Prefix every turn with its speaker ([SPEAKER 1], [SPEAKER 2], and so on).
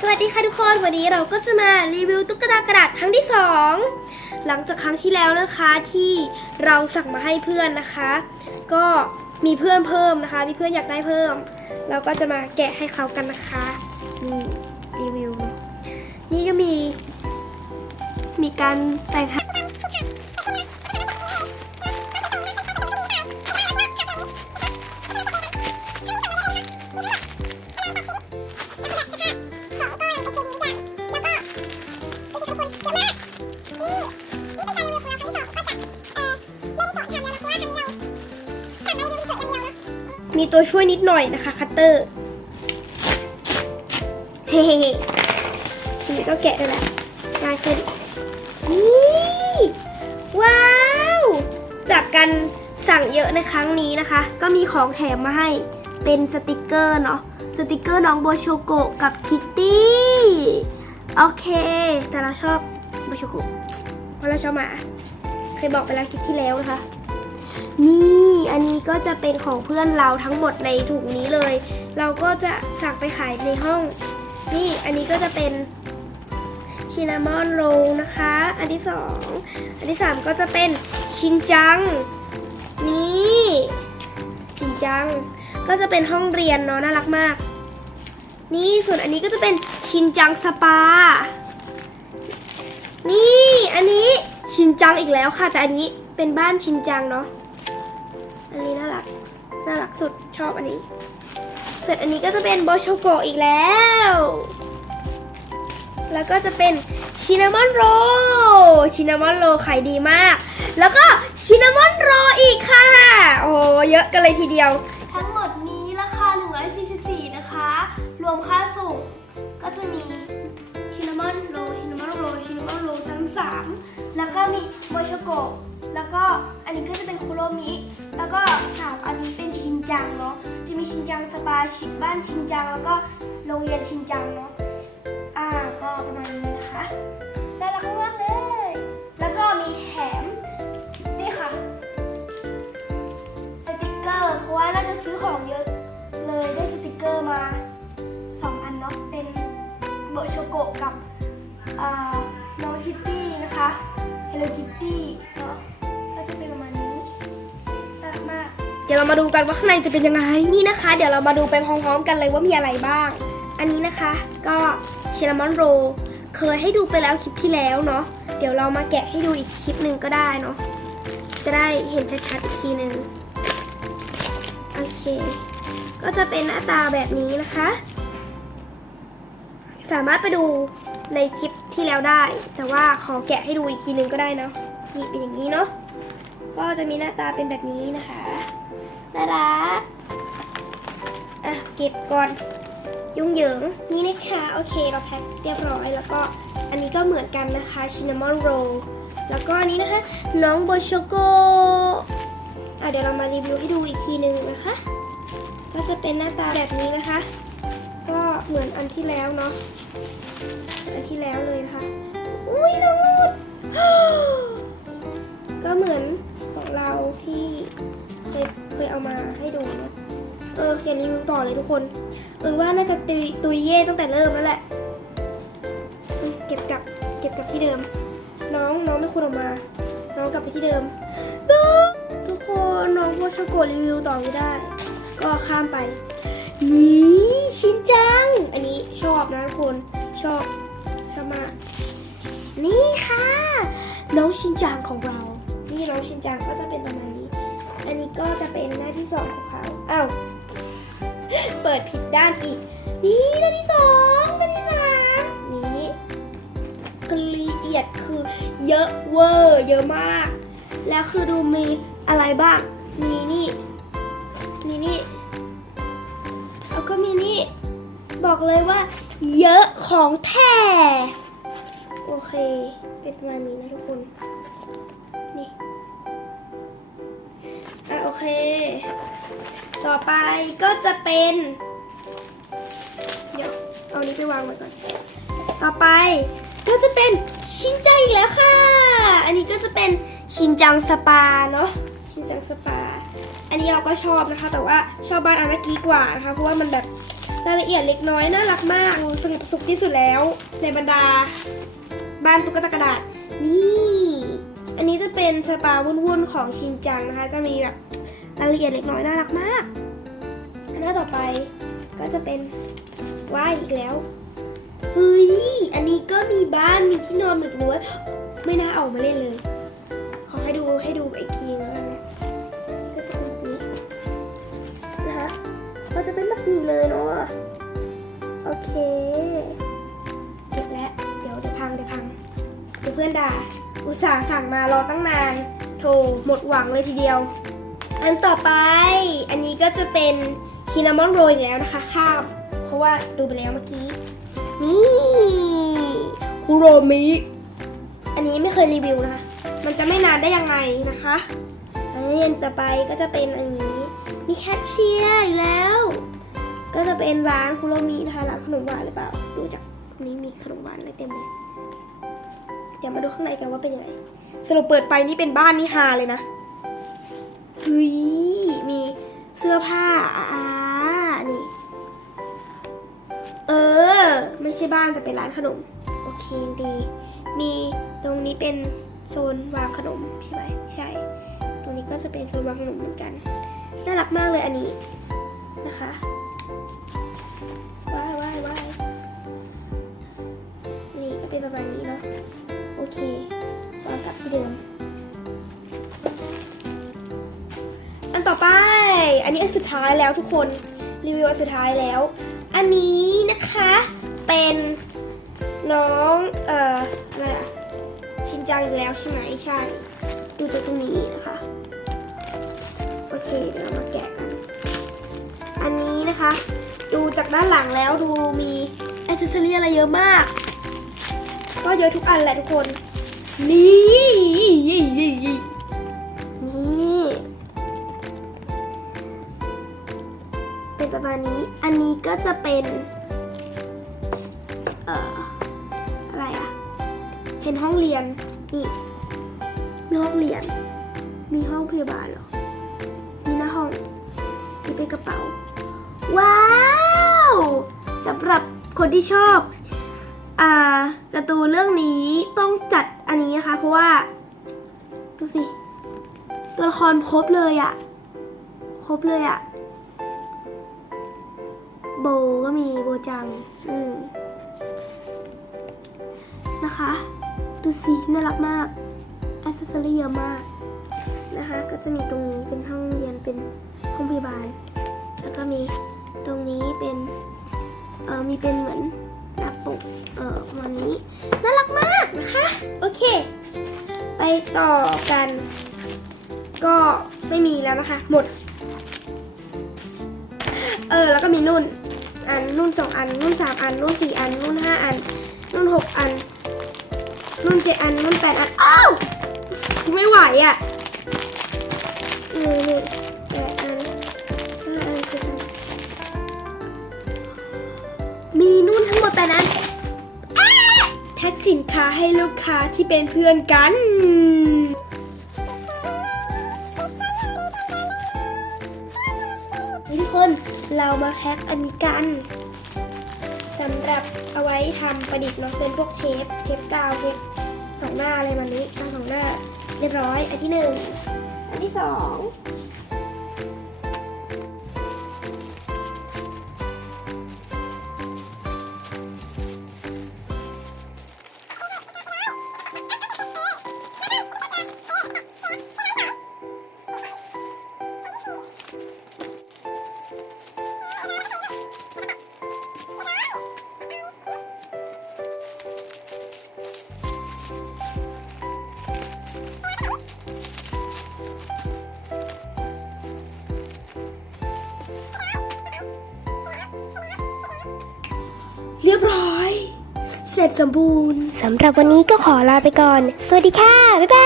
[SPEAKER 1] สวัสดีค่ะทุกคนวันนี้เราก็จะมารีวิวตุ๊กตากระดาษครั้งที่ 2 หลังจากครั้งที่แล้วนะคะที่เราสั่งมาให้เพื่อนนะคะ ก็มีเพื่อนเพิ่มนะคะ มีเพื่อนอยากได้เพิ่ม เราก็จะมาแกะให้เขากันนะคะนี่รีวิว นี่ก็มี มีการแต่ง มีตัวช่วยนิดหน่อยนะคะคัตเตอร์เฮ้ทีนี้ก็แกะได้แล้วง่ายขึ้นนี่ว้าว จากการสั่งเยอะในครั้งนี้นะคะ ก็มีของแถมมาให้เป็นสติกเกอร์เนาะสติกเกอร์น้องโบโชโกะกับคิตตี้ โอเค แต่เราชอบโบโชโกะเพราะเราชอบหมา เคยบอกไปแล้วคลิปที่แล้วนะคะ นี่อันนี้ก็จะเป็นของเพื่อนเราทั้งหมดในถุงนี้เลย เราก็จะสั่งไปขายในห้อง นี่อันนี้ก็จะเป็นชินามอนโรนะคะ อันที่สองอันที่สามก็จะเป็นชินจัง นี่ชินจัง ก็จะเป็นห้องเรียนเนาะน่ารักมาก นี่ส่วนอันนี้ก็จะเป็นชินจังสปา นี่อันนี้ชินจังอีกแล้วค่ะ แต่อันนี้เป็นบ้านชินจังเนาะ อันนี้น่ารัก น่ารักสุดชอบอันนี้ เสร็จอันนี้ก็จะเป็นโบโชโกอีกแล้ว แล้วก็จะเป็นชินามอนโรชินามอนโรขายดีมาก แล้วก็ชินามอนโรอีกค่ะ โอ้เยอะกันเลยทีเดียว ทั้งหมดนี้ราคา 144 นะคะ รวมค่าส่งก็จะมีชินามอนโรชินามอนโรชินามอนโรทั้งสามแล้วก็มีโมชโก อันนี้ก็จะเป็นคุโรมิ แล้วก็สามอันนี้เป็นชินจังเนาะ จะมีชินจังสปาชิบ้านชินจัง แล้วก็โรงเรียนชินจังเนาะ อ่า ก็ประมาณนี้นะคะน่ารักมากเลย แล้วก็มีแถมนี่ค่ะ สติกเกอร์ เพราะว่าน่าจะซื้อของเยอะเลยได้สติกเกอร์มาสองอันเนาะ เป็นโบโชโกะกับอ่าน้องคิตตี้นะคะ Hello Kitty เนาะ ยวเรามาดูกันว่าข้างในจะเป็นยังไงนี่นะคะ เดี๋ยวเรามาดูไปพร้อมๆกันเลยว่ามีอะไรบ้าง อันนี้นะคะก็เชินามอนโรเคยให้ดูไปแล้วคลิปที่แล้วเนาะเดี๋ยวเรามาแกะให้ดูอีกคลิปหนึ่งก็ได้เนาะจะได้เห็นชัดๆอีกทีหนึ่งโอเค ก็จะเป็นหน้าตาแบบนี้นะคะ สามารถไปดูในคลิปที่แล้วได้ แต่ว่าขอแกะให้ดูอีกทีหนึ่งก็ได้เนาะนี่เป็นอย่างนี้เนาะก็จะมีหน้าตาเป็นแบบนี้นะคะ น่ารักอะเก็บก่อนยุ่งเหยิงนี่นะคะโอเคเราแพ็คเรียบร้อยแล้วก็อันนี้ก็เหมือนกันนะคะชินามอนโรลแล้วก็อันนี้นะคะน้องโบโชโกอะเดี๋ยวเรามารีวิวให้ดูอีกทีหนึ่งนะคะ ก็จะเป็นหน้าตาแบบนี้นะคะ ก็เหมือนอันที่แล้วเนาะอันที่แล้วเลยค่ะ อุ้ยน้องหลุดก็เหมือน เอามาให้ดูเนะเอออย่ารีวิวต่อเลยทุกคนเอินว่าน่าจะตุยตุยเย่ตั้งแต่เริ่มแล้วแหละเก็บกลับเก็บกลับที่เดิม น้องน้องไม่ควรออกมา น้องกลับไปที่เดิมน้องทุกคนน้องโมชโกรีวิวต่อไม่ได้ ก็ข้ามไปนี่ชินจัง อันนี้ชอบนะทุกคนชอบชอบมากนี่ค่ะ น้องชินจังของเรา นี่น้องชินจังก็จะเป็นประมาณ อันนี้ก็จะเป็นหน้าที่สองของเขาอ้าวเปิดผิดด้านอีก นี่หน้าที่สองหน้าที่สามนี่กละเอียดคือเยอะเวอร์เยอะมาก แล้วคือดูมีอะไรบ้าง มีนี่นี่นี่แล้วก็มีนี่ บอกเลยว่า เยอะของแท้โอเค เป็นประมาณนี้นะทุกคน อะโอเค ต่อไปก็จะเป็น เดี๋ยวเอานี้ไปวางไว้ก่อน ต่อไปก็จะเป็นชินจังอีกแล้วค่ะ อันนี้ก็จะเป็นชินจังสปาเนาะ ชินจังสปา อันนี้เราก็ชอบนะคะ แต่ว่าชอบบ้านอันเมื่อกี้กว่านะคะ เพราะว่ามันแบบรายละเอียดเล็กน้อยน่ารักมากดูสงบสุขที่สุดแล้วในบรรดาบ้านตุ๊กตากระดาษ นี่ อันนี้จะเป็นสปาวุ่นๆของชินจังนะคะ จะมีแบบรายละเอียดเล็กน้อยน่ารักมากอันหน้าต่อไปก็จะเป็นว่ายอีกแล้ว เฮ้ย อันนี้ก็มีบ้านมีที่นอนเหมือนกันด้วยไม่น่าเอามาเล่นเลย ขอให้ดูให้ดูอีกทีแล้วกันนะก็จะเป็นแบบนี้นะคะก็จะเป็นแบบนี้เลยเนาะ โอเค เก็บแล้ว เดี๋ยวเดี๋ยวพังเดี๋ยวพังเดี๋ยวเพื่อนด่า อุตส่าห์สั่งมารอตั้งนาน โทรหมดหวังเลยทีเดียว อันต่อไป อันนี้ก็จะเป็นชินามอนโรยแล้วนะคะ ข้ามเพราะว่าดูไปแล้วเมื่อกี้ นี่คุโรมิ อันนี้ไม่เคยรีวิวนะคะ มันจะไม่นานได้ยังไงนะคะอันนี้อันต่อไปก็จะเป็นอันนี้ มีแคชเชียร์อีกแล้ว ก็จะเป็นร้านคุโรมินะคะร้านขนมหวานหรือเปล่า ดูจากนี้มีขนมหวานอะไรเต็มเลย เดี๋ยวมาดูข้างในกันว่าเป็นยังไงสรุปเปิดไปนี่เป็นบ้านนี่ฮาเลยนะเฮ้ยมีเสื้อผ้าอ่านี่ เออ ไม่ใช่บ้านแต่เป็นร้านขนม โอเคดี มีตรงนี้เป็นโซนวางขนมใช่ไหมใช่ ตรงนี้ก็จะเป็นโซนวางขนมเหมือนกัน น่ารักมากเลยอันนี้นะคะว้ายว้ายว้ายนี่ก็เป็นประมาณนี้ ที่เดิม อันต่อไป อันนี้อันสุดท้ายแล้วทุกคนรีวิวอันสุดท้ายแล้ว อันนี้นะคะเป็นน้องเอ่ออะไรอะชินจังอีกแล้วใช่ไหมใช่ ดูจากตรงนี้นะคะ โอเคเดี๋ยวมาแกะกัน อันนี้นะคะ ดูจากด้านหลังแล้วดูมีอ c เซสซอรี่อะไรเยอะมาก ก็เยอะทุกอันแหละทุกคน นี่นี่เป็นประมาณนี้ อันนี้ก็จะเป็น เอ่อ อะไรอะเป็นห้องเรียน นี่ มีห้องเรียน มีห้องพยาบาลเหรอ มีหน้าห้องนี่เป็นกระเป๋า ว้าวสำหรับคนที่ชอบ อ่าการ์ตูนเรื่องนี้ต้องจัด อันนี้นะคะ เพราะว่า ดูสิ ตัวละครครบเลยอะครบเลยอะโบก็มีโบจัง อืมนะคะ ดูสิ น่ารักมากอ c เซซอรี่เยอะมากนะคะ ก็จะมีตรงนี้เป็นห้องเรียนเป็นห้องพยาบาล แล้วก็มีตรงนี้เป็น เออมีเป็นเหมือนหน้าปกเออประมาณนี้ น่ารักมาก นะคะ โอเค ไปต่อกัน ก็ไม่มีแล้วนะคะ หมด เออ แล้วก็มีนุ่น อันนุ่นสองอัน นุ่นสามอัน นุ่นสี่อัน นุ่นห้าอัน นุ่นหกอัน นุ่นเจ็ดอัน นุ่นแปดอัน อ้าว ไม่ไหวอะเออ สินค้าให้ลูกค้าที่เป็นเพื่อนกัน ทุกคนเรามาแพ็คอันนี้กันสำหรับเอาไว้ทำประดิษฐ์เนาะเป็นพวกเทป เทปกาวเทปสองหน้าอะไรแบบนี้กาสองหน้าเรียบร้อย อันที่หนึ่งอันที่สอง ยบร้อย เสร็จสมบูรณ์สำหรับวันนี้ก็ขอลาไปก่อน สวัสดีค่ะ บ๊ายบาย